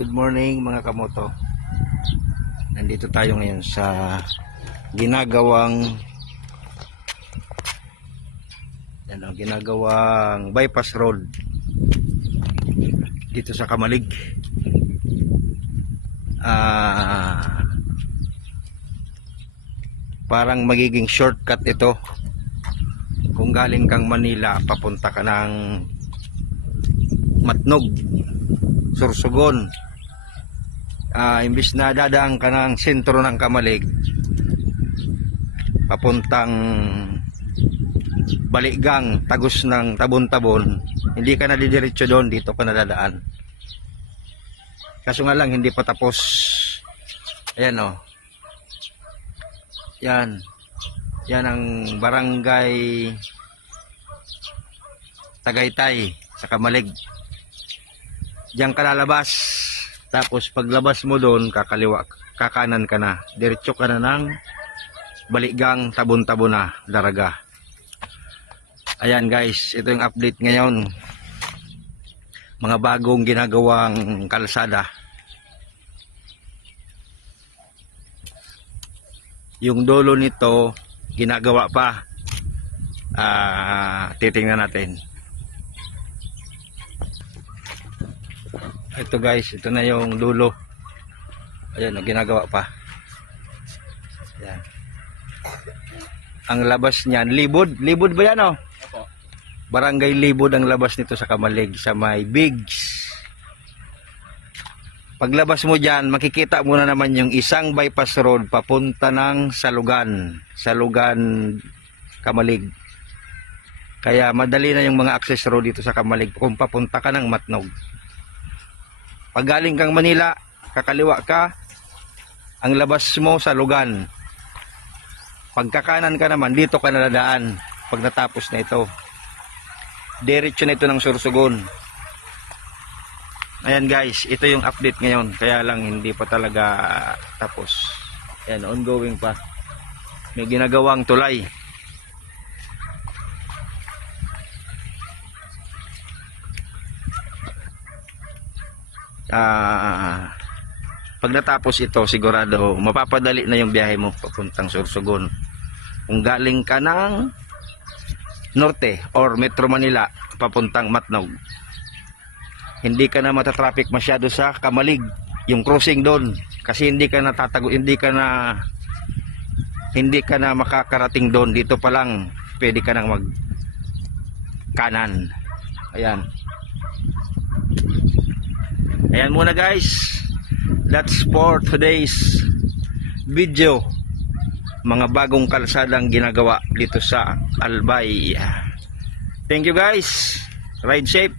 Good morning mga kamoto. Nandito tayo ngayon sa ginagawang bypass road dito sa Kamalig. Parang magiging shortcut ito kung galing kang Manila papunta ka ng Matnog, Sorsogon. Imbis na dadaan ka ng sentro ng Kamalig papuntang Balikgang, tagos ng Tabon-Tabon, hindi ka na didiretso doon, dito ka na dadaan. Kaso nga lang hindi pa tapos. Ayan o, yan ang barangay Tagaytay sa Kamalig. Diyan ka lalabas. Tapos paglabas mo doon, kakaliwa, kakanan ka na. Diretso ka na ng Balikgang, Tabon-Tabon na, Daraga. Ayan guys, ito yung update ngayon. Mga bagong ginagawang kalsada. Yung dulo nito, ginagawa pa. Titingnan natin. Ito guys, ito na yung dulo. Ayan, ginagawa pa. Ayan. Ang labas niyan, Libod ba yan o? Opo. Barangay Libod ang labas nito sa Kamalig, sa may Bigs. Paglabas mo dyan, makikita mo na naman yung isang bypass road papunta ng Salugan, Kamalig. Kaya madali na yung mga access road dito sa Kamalig kung papunta ka ng Matnog. Pag galing kang Manila, kakaliwa ka, ang labas mo Salugan. Pagkakanan ka naman, dito ka naladaan pag natapos na ito. Diretso na ito ng Sorsogon. Ayan guys, ito yung update ngayon. Kaya lang hindi pa talaga tapos. Ayan, ongoing pa. May ginagawang tulay. Pag natapos ito, sigurado mapapadali na yung biyahe mo papuntang Sorsogon. Kung galing ka ng Norte or Metro Manila papuntang Matnog, hindi ka na matatraffic masyado sa Kamalig, yung crossing doon, kasi hindi ka na tatago, hindi ka na makakarating doon. Dito pa lang pwede ka nang mag kanan. Ayan muna guys, that's for today's video. Mga bagong kalsadang ginagawa dito sa Albay. Thank you guys, ride safe.